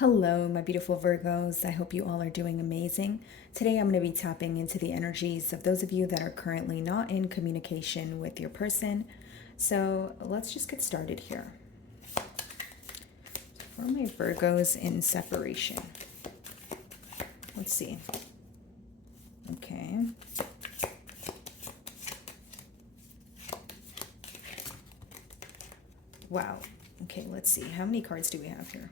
Hello, my beautiful Virgos. I hope you all are doing amazing. Today, I'm going to be tapping into the energies of those of you that are currently not in communication with your person. So, let's just get started here. For my Virgos in separation, let's see. Okay. Wow. Okay, let's see. How many cards do we have here?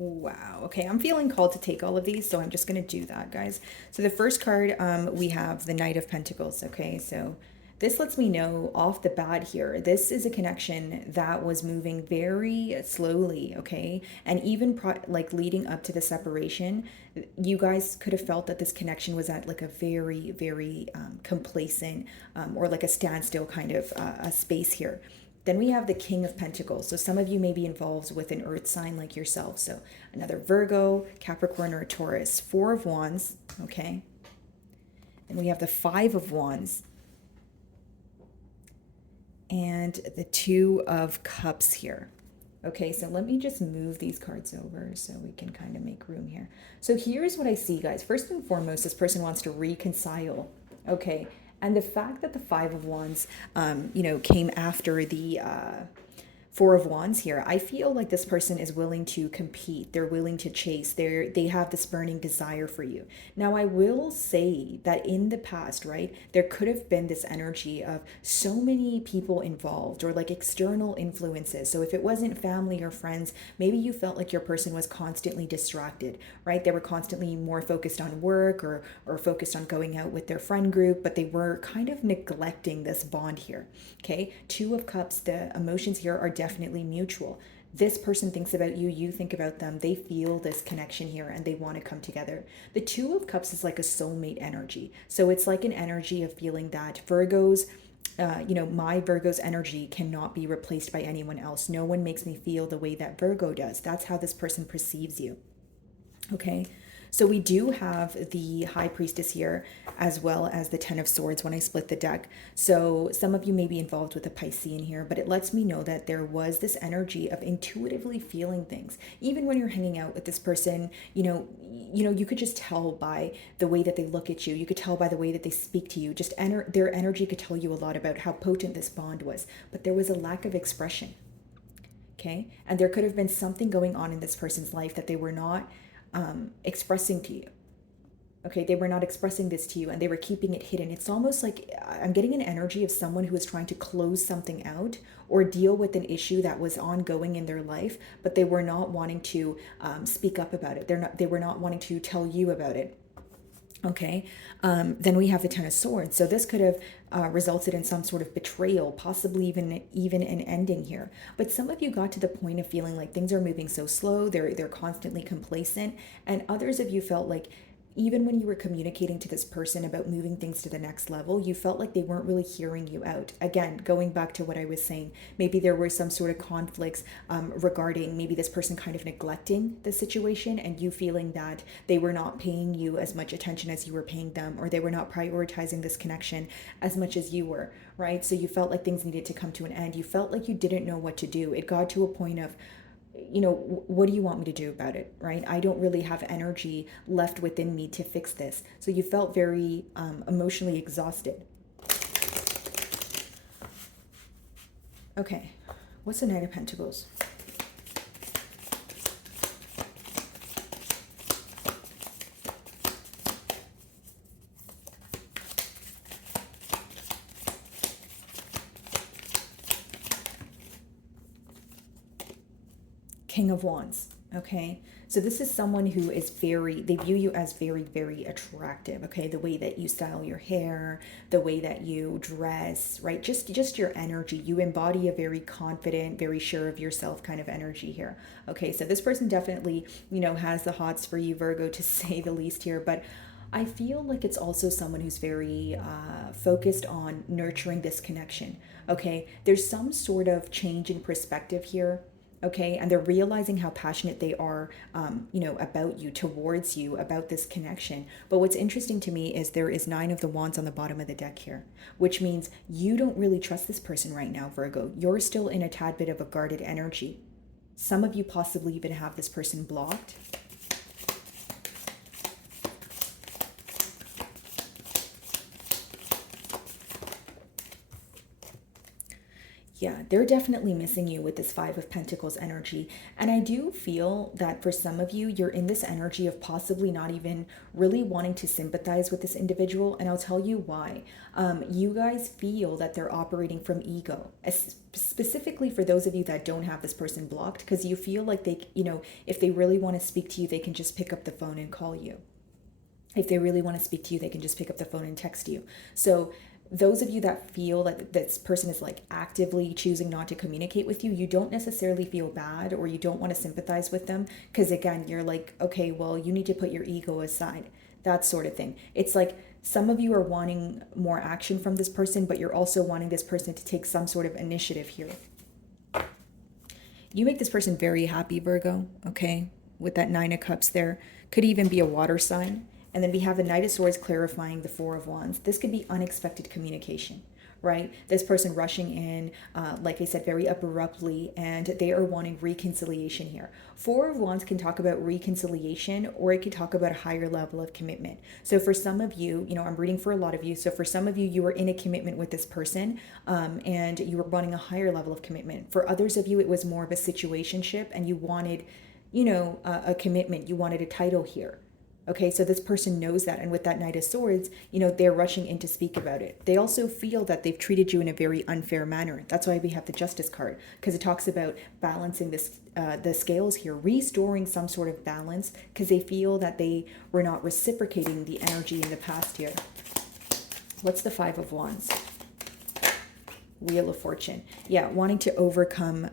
Wow. Okay, I'm feeling called to take all of these, so I'm just going to do that, guys. So the first card, we have the Knight of Pentacles. Okay, so this lets me know off the bat here, this is a connection that was moving very slowly, okay? And even like leading up to the separation, you guys could have felt that this connection was at like a very, very complacent or like a standstill kind of a space here. Then we have the King of Pentacles. So some of you may be involved with an earth sign like yourself. So another Virgo, Capricorn, or a Taurus. Four of Wands, okay? And we have the Five of Wands and the Two of Cups here. Okay, so let me just move these cards over so we can kind of make room here. So here's what I see, guys. First and foremost, this person wants to reconcile, okay? And the fact that the Five of Wands, came after the Four of Wands here, I feel like this person is willing to compete. They're willing to chase. They have this burning desire for you. Now, I will say that in the past, right, there could have been this energy of so many people involved or like external influences. So if it wasn't family or friends, maybe you felt like your person was constantly distracted, right? They were constantly more focused on work or focused on going out with their friend group, but they were kind of neglecting this bond here. Okay, Two of Cups, the emotions here are definitely mutual. This person thinks about you, you think about them, they feel this connection here and they want to come together. The Two of Cups is like a soulmate energy. So it's like an energy of feeling that my Virgo's energy cannot be replaced by anyone else. No one makes me feel the way that Virgo does. That's how this person perceives you. Okay, so we do have the High Priestess here as well as the Ten of Swords when I split the deck. So some of you may be involved with the Piscean here, but it lets me know that there was this energy of intuitively feeling things. Even when you're hanging out with this person, you could just tell by the way that they look at you. You could tell by the way that they speak to you. Just their energy could tell you a lot about how potent this bond was. But there was a lack of expression. Okay, and there could have been something going on in this person's life that they were not expressing to you. Okay, they were not expressing this to you and they were keeping it hidden. It's almost like I'm getting an energy of someone who is trying to close something out or deal with an issue that was ongoing in their life, but they were not wanting to speak up about it. They were not wanting to tell you about it. Okay, then we have the Ten of Swords. So this could have resulted in some sort of betrayal, possibly even an ending here. But some of you got to the point of feeling like things are moving so slow, they're constantly complacent, and others of you felt like even when you were communicating to this person about moving things to the next level, you felt like they weren't really hearing you out. Again, going back to what I was saying, maybe there were some sort of conflicts regarding maybe this person kind of neglecting the situation and you feeling that they were not paying you as much attention as you were paying them, or they were not prioritizing this connection as much as you were, right? So you felt like things needed to come to an end. You felt like you didn't know what to do. It got to a point of, what do you want me to do about it, right? I don't really have energy left within me to fix this. So you felt very emotionally exhausted. Okay, what's the Knight of Pentacles? King of Wands. Okay, so this is someone who is they view you as very, very attractive. Okay, the way that you style your hair, the way that you dress, right? Just your energy. You embody a very confident, very sure of yourself kind of energy here. Okay, so this person definitely, has the hots for you, Virgo, to say the least here. But I feel like it's also someone who's very focused on nurturing this connection. Okay, there's some sort of change in perspective here. Okay, and they're realizing how passionate they are, about you, towards you, about this connection. But what's interesting to me is there is 9 of Wands on the bottom of the deck here, which means you don't really trust this person right now, Virgo. You're still in a tad bit of a guarded energy. Some of you possibly even have this person blocked. Yeah, they're definitely missing you with this Five of Pentacles energy. And I do feel that for some of you, you're in this energy of possibly not even really wanting to sympathize with this individual. And I'll tell you why. You guys feel that they're operating from ego, specifically for those of you that don't have this person blocked, because you feel like they, if they really want to speak to you, they can just pick up the phone and call you. If they really want to speak to you, they can just pick up the phone and text you. So those of you that feel that this person is like actively choosing not to communicate with you, you don't necessarily feel bad or you don't want to sympathize with them, because again, you're like, okay, well, you need to put your ego aside, that sort of thing. It's like some of you are wanting more action from this person, but you're also wanting this person to take some sort of initiative here. You make this person very happy, Virgo, okay? With that 9 of Cups there. Could even be a water sign. And then we have the Knight of Swords clarifying the 4 of Wands. This could be unexpected communication, right? This person rushing in, like I said, very abruptly, and they are wanting reconciliation here. 4 of Wands can talk about reconciliation, or it could talk about a higher level of commitment. So for some of you, I'm reading for a lot of you. So for some of you, you were in a commitment with this person, and you were wanting a higher level of commitment. For others of you, it was more of a situationship, and you wanted, a commitment. You wanted a title here. Okay, so this person knows that. And with that Knight of Swords, they're rushing in to speak about it. They also feel that they've treated you in a very unfair manner. That's why we have the Justice card, because it talks about balancing the scales here, restoring some sort of balance, because they feel that they were not reciprocating the energy in the past here. What's the 5 of Wands? Wheel of Fortune. Yeah, wanting to overcome,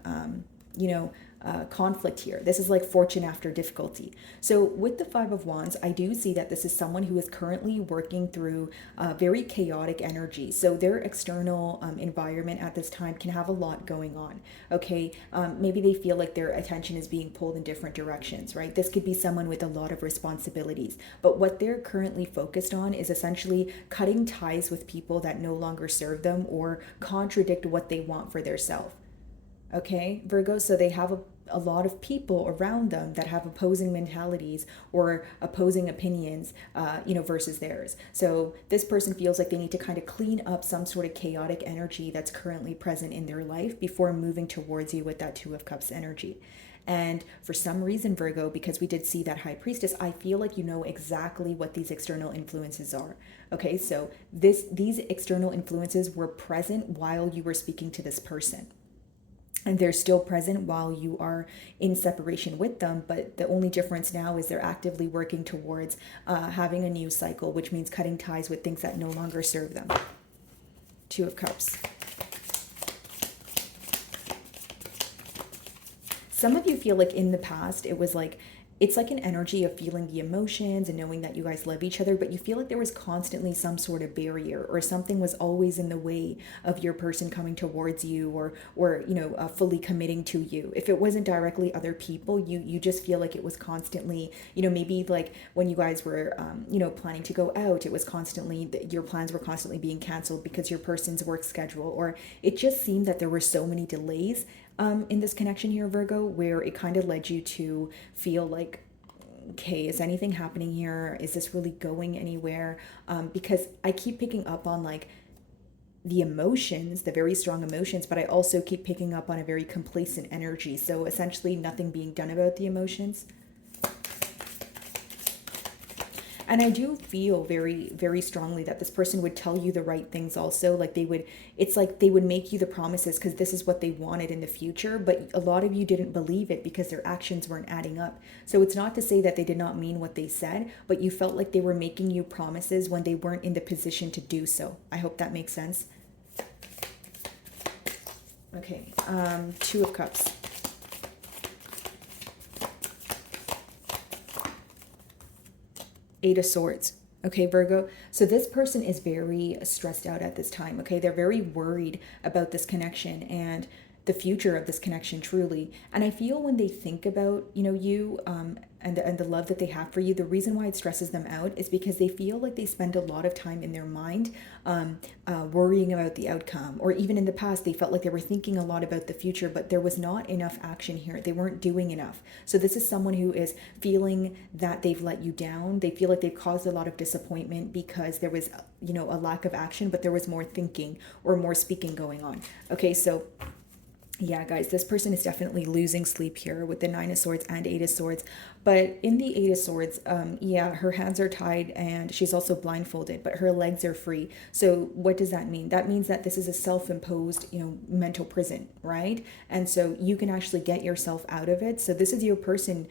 conflict here. This is like fortune after difficulty. So with the 5 of Wands, I do see that this is someone who is currently working through very chaotic energy. So their external environment at this time can have a lot going on. Okay, maybe they feel like their attention is being pulled in different directions, right? This could be someone with a lot of responsibilities, but what they're currently focused on is essentially cutting ties with people that no longer serve them or contradict what they want for their self. Okay, Virgo, so they have a lot of people around them that have opposing mentalities or opposing opinions, versus theirs. So this person feels like they need to kind of clean up some sort of chaotic energy that's currently present in their life before moving towards you with that 2 of Cups energy. And for some reason, Virgo, because we did see that High Priestess, I feel like you know exactly what these external influences are. Okay, so these external influences were present while you were speaking to this person. And they're still present while you are in separation with them. But the only difference now is they're actively working towards having a new cycle, which means cutting ties with things that no longer serve them. 2 of Cups. Some of you feel like in the past, it's like an energy of feeling the emotions and knowing that you guys love each other, but you feel like there was constantly some sort of barrier or something was always in the way of your person coming towards you or fully committing to you. If it wasn't directly other people, you just feel like it was constantly, maybe like when you guys were, planning to go out, it was constantly, your plans were constantly being canceled because your person's work schedule, or it just seemed that there were so many delays in this connection here, Virgo, where it kind of led you to feel like, okay, is anything happening here? Is this really going anywhere? Because I keep picking up on like the emotions, the very strong emotions, but I also keep picking up on a very complacent energy. So essentially nothing being done about the emotions. And I do feel very, very strongly that this person would tell you the right things also. Like it's like they would make you the promises because this is what they wanted in the future. But a lot of you didn't believe it because their actions weren't adding up. So it's not to say that they did not mean what they said, but you felt like they were making you promises when they weren't in the position to do so. I hope that makes sense. Okay, 2 of Cups. Eight of Swords. Okay, Virgo. So this person is very stressed out at this time. Okay, they're very worried about this connection, and the future of this connection truly. And I feel when they think about, you, and the love that they have for you, the reason why it stresses them out is because they feel like they spend a lot of time in their mind, worrying about the outcome. Or even in the past, they felt like they were thinking a lot about the future, but there was not enough action here. They weren't doing enough. So this is someone who is feeling that they've let you down. They feel like they've caused a lot of disappointment because there was, a lack of action, but there was more thinking or more speaking going on. Okay, so yeah, guys, this person is definitely losing sleep here with the Nine of Swords and Eight of Swords. But in the Eight of Swords, yeah, her hands are tied and she's also blindfolded, but her legs are free. So what does that mean? That means that this is a self-imposed, mental prison, right? And so you can actually get yourself out of it. So this is your person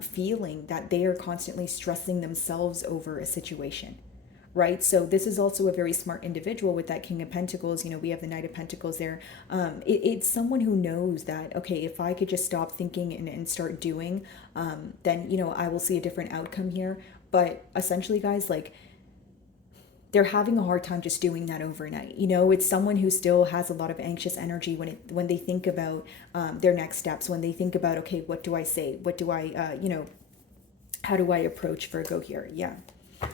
feeling that they are constantly stressing themselves over a situation. Right? So this is also a very smart individual with that King of Pentacles. We have the Knight of Pentacles there. It's someone who knows that, okay, if I could just stop thinking and start doing, then, I will see a different outcome here. But essentially, guys, like, they're having a hard time just doing that overnight. It's someone who still has a lot of anxious energy when they think about their next steps, when they think about, okay, what do I say? What do I, how do I approach Virgo here? Yeah.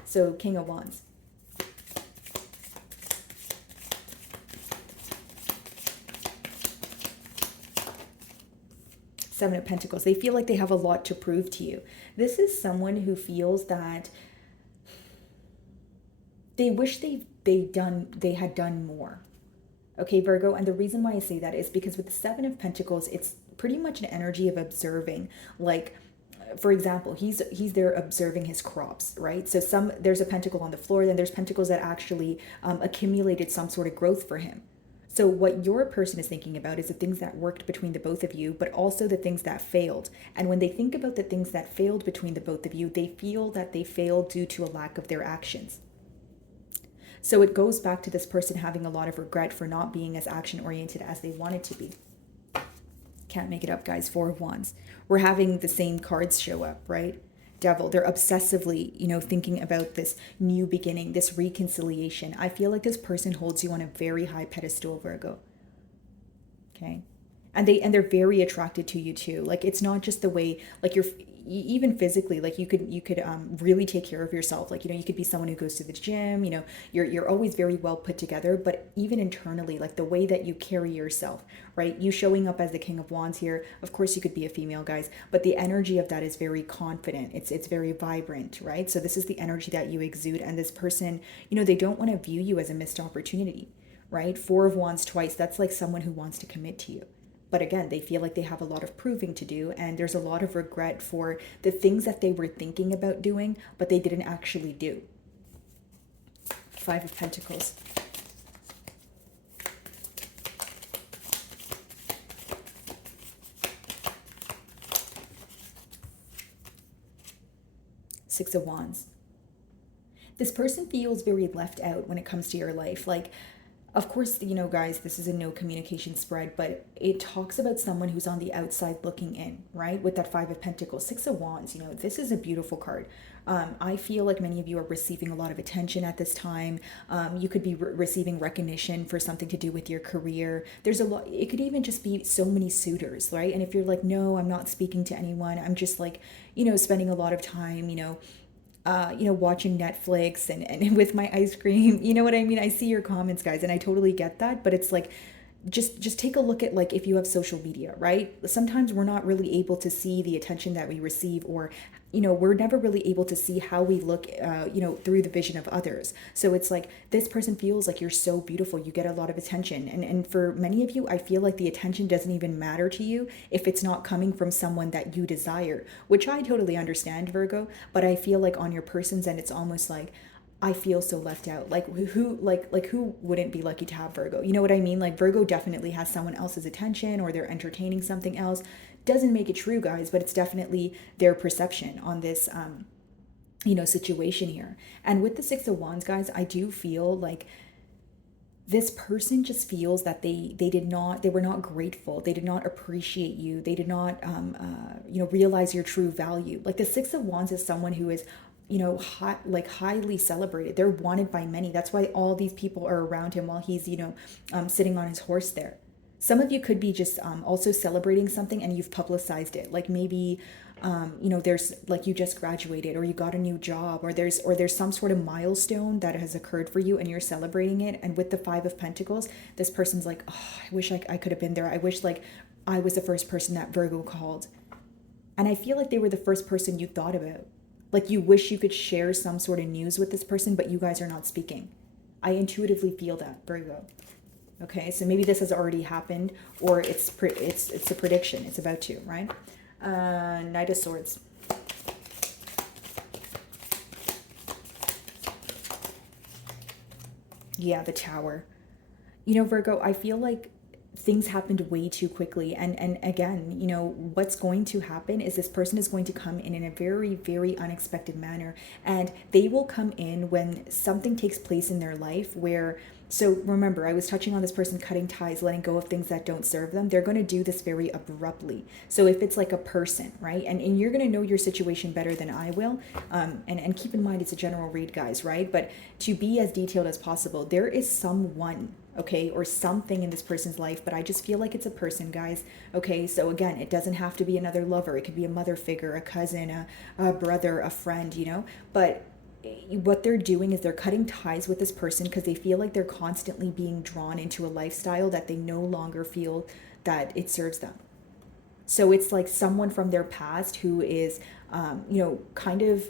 So King of Wands. Seven of Pentacles. They feel like they have a lot to prove to you. This is someone who feels that they wish they had done more. Okay, Virgo, and the reason why I say that is because with the Seven of Pentacles, it's pretty much an energy of observing. Like, for example, he's there observing his crops, right? So there's a pentacle on the floor, then there's pentacles that actually accumulated some sort of growth for him. So what your person is thinking about is the things that worked between the both of you, but also the things that failed. And when they think about the things that failed between the both of you, they feel that they failed due to a lack of their actions. So it goes back to this person having a lot of regret for not being as action-oriented as they wanted to be. Can't make it up, guys. Four of Wands. We're having the same cards show up, right? Devil. They're obsessively, thinking about this new beginning, this reconciliation. I feel like this person holds you on a very high pedestal, Virgo. Okay? And they're very attracted to you too. Like, it's not just the way, like, you're even physically, like, you could really take care of yourself. Like, you could be someone who goes to the gym, you're always very well put together, but even internally, like the way that you carry yourself, right? You showing up as the King of Wands here. Of course, you could be a female, guys, but the energy of that is very confident. It's very vibrant, right? So this is the energy that you exude. And this person, they don't want to view you as a missed opportunity, right? Four of Wands twice. That's like someone who wants to commit to you. But again, they feel like they have a lot of proving to do, and there's a lot of regret for the things that they were thinking about doing, but they didn't actually do. Five of Pentacles. Six of Wands. This person feels very left out when it comes to your life. Like, of course, guys, this is a no communication spread, but it talks about someone who's on the outside looking in, right? With that Five of Pentacles. Six of Wands, this is a beautiful card. I feel like many of you are receiving a lot of attention at this time. You could be receiving recognition for something to do with your career. There's a lot. It could even just be so many suitors, right? And if you're like, no, I'm not speaking to anyone. I'm just like, spending a lot of time, watching Netflix and with my ice cream. You know what I mean? I see your comments, guys, and I totally get that, but it's like, just take a look at, like, if you have social media, right? Sometimes we're not really able to see the attention that we receive, or we're never really able to see how we look through the vision of others. So it's like, this person feels like you're so beautiful, you get a lot of attention, and for many of you, I feel like the attention doesn't even matter to you if it's not coming from someone that you desire, which I totally understand, Virgo. But I feel like on your person's end, it's almost like, I feel so left out. Like, who wouldn't be lucky to have Virgo? You know what I mean? Like, Virgo definitely has someone else's attention, or they're entertaining something else. Doesn't make it true, guys, but it's definitely their perception on this situation here. And with the Six of Wands, guys, I do feel like this person just feels that they were not grateful. They did not appreciate you. They did not realize your true value. Like, the Six of Wands is someone who is highly celebrated. They're wanted by many. That's why all these people are around him while he's sitting on his horse there. Some of you could be just also celebrating something and you've publicized it. Like maybe, you know, there's like you just graduated or you got a new job or there's some sort of milestone that has occurred for you and you're celebrating it. And with the Five of Pentacles, this person's like, oh, I wish I could have been there. I wish like I was the first person that Virgo called. And I feel like they were the first person you thought about. Like you wish you could share some sort of news with this person, but you guys are not speaking. I intuitively feel that, Virgo. Okay, so maybe this has already happened, or it's a prediction. It's about to, right? Knight of Swords. Yeah, the Tower. You know, Virgo, I feel like things happened way too quickly. And again, you know, what's going to happen is this person is going to come in a very, very unexpected manner. And they will come in when something takes place in their life where, so remember, I was touching on this person cutting ties, letting go of things that don't serve them. They're going to do this very abruptly. So if it's like a person, right? And you're going to know your situation better than I will. And keep in mind, it's a general read, guys, right? But to be as detailed as possible, there is someone, okay, or something in this person's life, but I just feel like it's a person, guys. Okay, so again, it doesn't have to be another lover. It could be a mother figure, a cousin, a brother, a friend, you know, but what they're doing is they're cutting ties with this person because they feel like they're constantly being drawn into a lifestyle that they no longer feel that it serves them. So it's like someone from their past who is, you know, kind of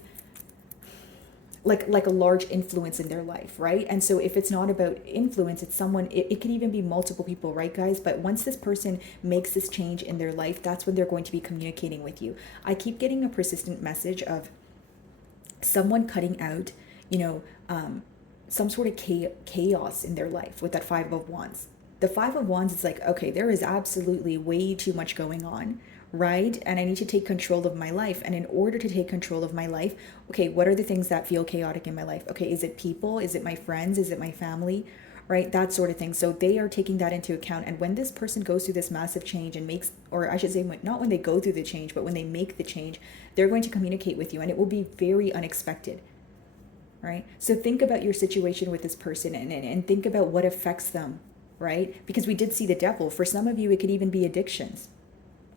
like a large influence in their life, right? And so if it's not about influence, it's someone, it could even be multiple people, right, guys? But once this person makes this change in their life, that's when they're going to be communicating with you. I keep getting a persistent message of someone cutting out, you know, some sort of chaos in their life with that Five of Wands. The Five of Wands is like, okay, there is absolutely way too much going on, right? And I need to take control of my life. And in order to take control of my life, okay, what are the things that feel chaotic in my life? Okay, is it people? Is it my friends? Is it my family? Right? That sort of thing. So they are taking that into account. And when this person goes through this massive change and makes, or I should say, not when they go through the change, but when they make the change, they're going to communicate with you and it will be very unexpected. Right? So think about your situation with this person and think about what affects them, right? Because we did see the devil. For some of you, it could even be addictions.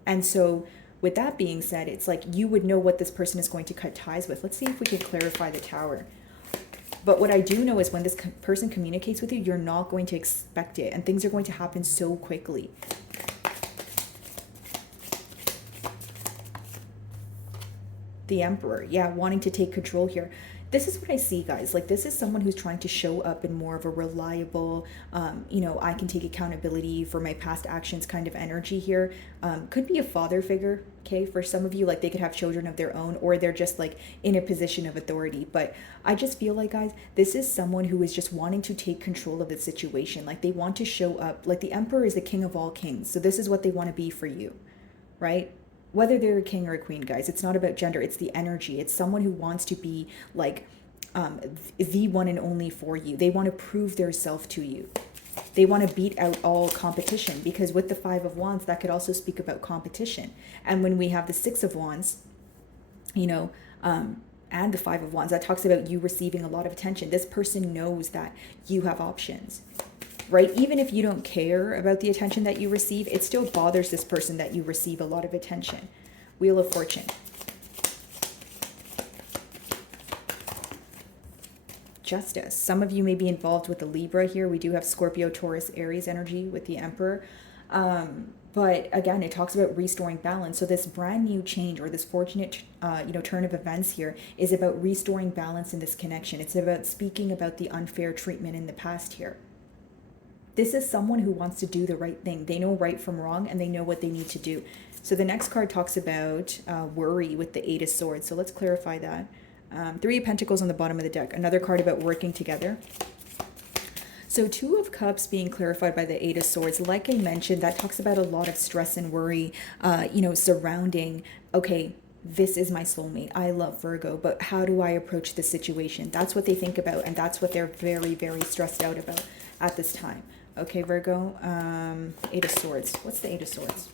And so with that being said, it's like you would know what this person is going to cut ties with. Let's see if we can clarify the Tower. But what I do know is when this person communicates with you, you're not going to expect it. And things are going to happen so quickly. The Emperor. Yeah, wanting to take control here. This is what I see, guys. Like, this is someone who's trying to show up in more of a reliable, you know, I can take accountability for my past actions kind of energy here. Could be a father figure, okay? For some of you, like, they could have children of their own, or they're just, like, in a position of authority. But I just feel like, guys, this is someone who is just wanting to take control of the situation. Like, they want to show up. Like, the Emperor is the king of all kings. So this is what they want to be for you, right? Whether they're a king or a queen, guys, it's not about gender. It's the energy. It's someone who wants to be like the one and only for you. They want to prove their self to you. They want to beat out all competition, because with the Five of Wands, that could also speak about competition. And when we have the Six of Wands, you know, and the Five of Wands, that talks about you receiving a lot of attention. This person knows that you have options. Right? Even if you don't care about the attention that you receive, it still bothers this person that you receive a lot of attention. Wheel of Fortune. Justice. Some of you may be involved with the Libra here. We do have Scorpio, Taurus, Aries energy with the Emperor. But again, it talks about restoring balance. So this brand new change, or this fortunate, you know, turn of events here is about restoring balance in this connection. It's about speaking about the unfair treatment in the past here. This is someone who wants to do the right thing. They know right from wrong and they know what they need to do. So the next card talks about worry with the Eight of Swords. So let's clarify that. Three of Pentacles on the bottom of the deck. Another card about working together. So Two of Cups being clarified by the Eight of Swords. Like I mentioned, that talks about a lot of stress and worry, you know, surrounding, okay, this is my soulmate. I love Virgo, but how do I approach this situation? That's what they think about, and that's what they're very, very stressed out about at this time. Okay, Virgo, Eight of Swords. What's the Eight of Swords?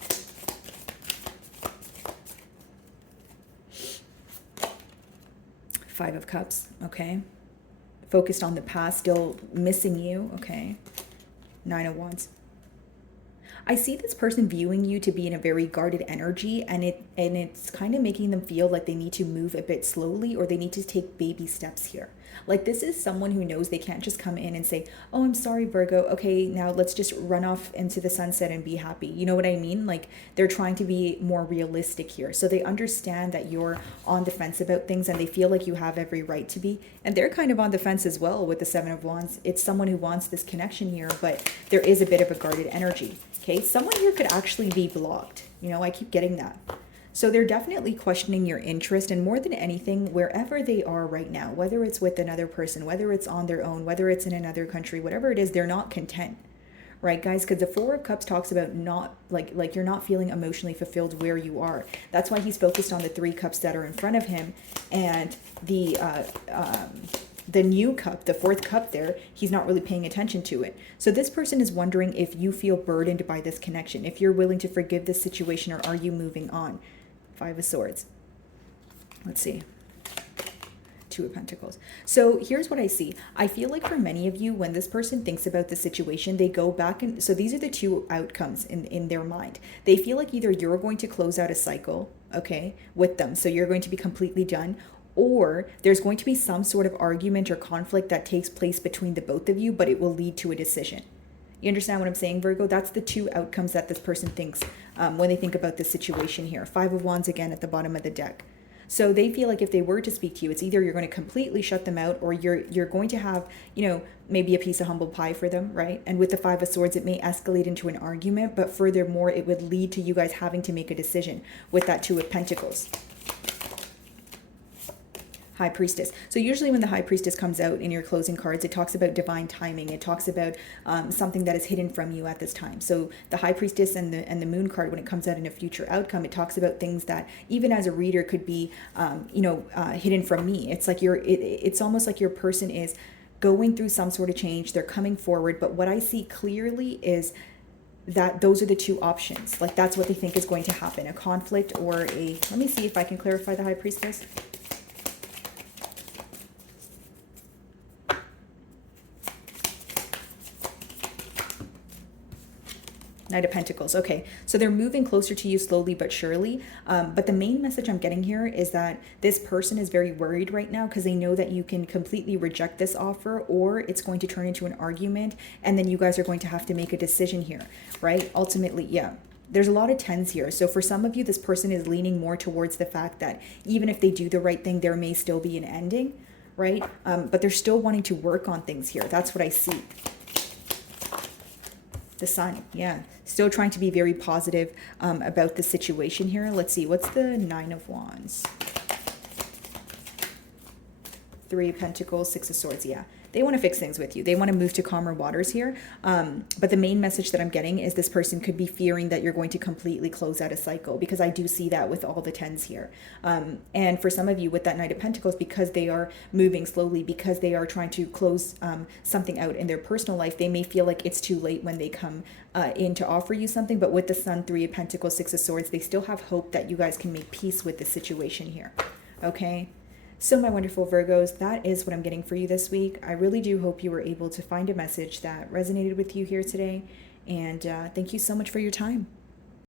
Five of Cups, okay. Focused on the past, still missing you, okay. Nine of Wands. I see this person viewing you to be in a very guarded energy, and it's kind of making them feel like they need to move a bit slowly, or they need to take baby steps here. Like, this is someone who knows they can't just come in and say, "Oh, I'm sorry, Virgo. Okay, now let's just run off into the sunset and be happy." You know what I mean? Like, they're trying to be more realistic here. So they understand that you're on the fence about things, and they feel like you have every right to be. And they're kind of on the fence as well with the Seven of Wands. It's someone who wants this connection here, but there is a bit of a guarded energy. Okay, someone here could actually be blocked. You know, I keep getting that. So they're definitely questioning your interest, and more than anything, wherever they are right now, whether it's with another person, whether it's on their own, whether it's in another country, whatever it is, they're not content. Right, guys? Because the Four of Cups talks about not like you're not feeling emotionally fulfilled where you are. That's why he's focused on the Three Cups that are in front of him, and the new cup, the fourth cup there, he's not really paying attention to it. So this person is wondering if you feel burdened by this connection, if you're willing to forgive this situation, or are you moving on? Five of Swords. Let's see. Two of Pentacles. So here's what I see. I feel like for many of you, when this person thinks about the situation, they go back and so these are the two outcomes in their mind. They feel like either you're going to close out a cycle, okay, with them, so you're going to be completely done, or there's going to be some sort of argument or conflict that takes place between the both of you, but it will lead to a decision. You understand what I'm saying, Virgo? That's the two outcomes that this person thinks when they think about this situation here. Five of Wands again at the bottom of the deck. So they feel like if they were to speak to you, it's either you're going to completely shut them out, or you're going to have, you know, maybe a piece of humble pie for them, right? And with the Five of Swords, it may escalate into an argument, but furthermore, it would lead to you guys having to make a decision with that Two of Pentacles. High Priestess. So usually when the High Priestess comes out in your closing cards, it talks about divine timing. It talks about something that is hidden from you at this time. So the High Priestess and the Moon card, when it comes out in a future outcome, it talks about things that even as a reader could be, hidden from me. It's like it's almost like your person is going through some sort of change. They're coming forward, but what I see clearly is that those are the two options. Like, that's what they think is going to happen: a conflict or a. Let me see if I can clarify the High Priestess. Knight of Pentacles. Okay, so they're moving closer to you slowly but surely. But the main message I'm getting here is that this person is very worried right now because they know that you can completely reject this offer, or it's going to turn into an argument, and then you guys are going to have to make a decision here, right? Ultimately, yeah. There's a lot of tens here. So for some of you, this person is leaning more towards the fact that even if they do the right thing, there may still be an ending, right? But they're still wanting to work on things here. That's what I see. The Sun, yeah, still trying to be very positive about the situation here. Let's see, what's the Nine of Wands? Three of Pentacles, Six of Swords, yeah. They want to fix things with you. They want to move to calmer waters here. But the main message that I'm getting is this person could be fearing that you're going to completely close out a cycle, because I do see that with all the tens here. And for some of you with that Knight of Pentacles, because they are moving slowly, because they are trying to close something out in their personal life, they may feel like it's too late when they come in to offer you something. But with the Sun, Three of Pentacles, Six of Swords, they still have hope that you guys can make peace with the situation here. Okay? So my wonderful Virgos, that is what I'm getting for you this week. I really do hope you were able to find a message that resonated with you here today. And thank you so much for your time.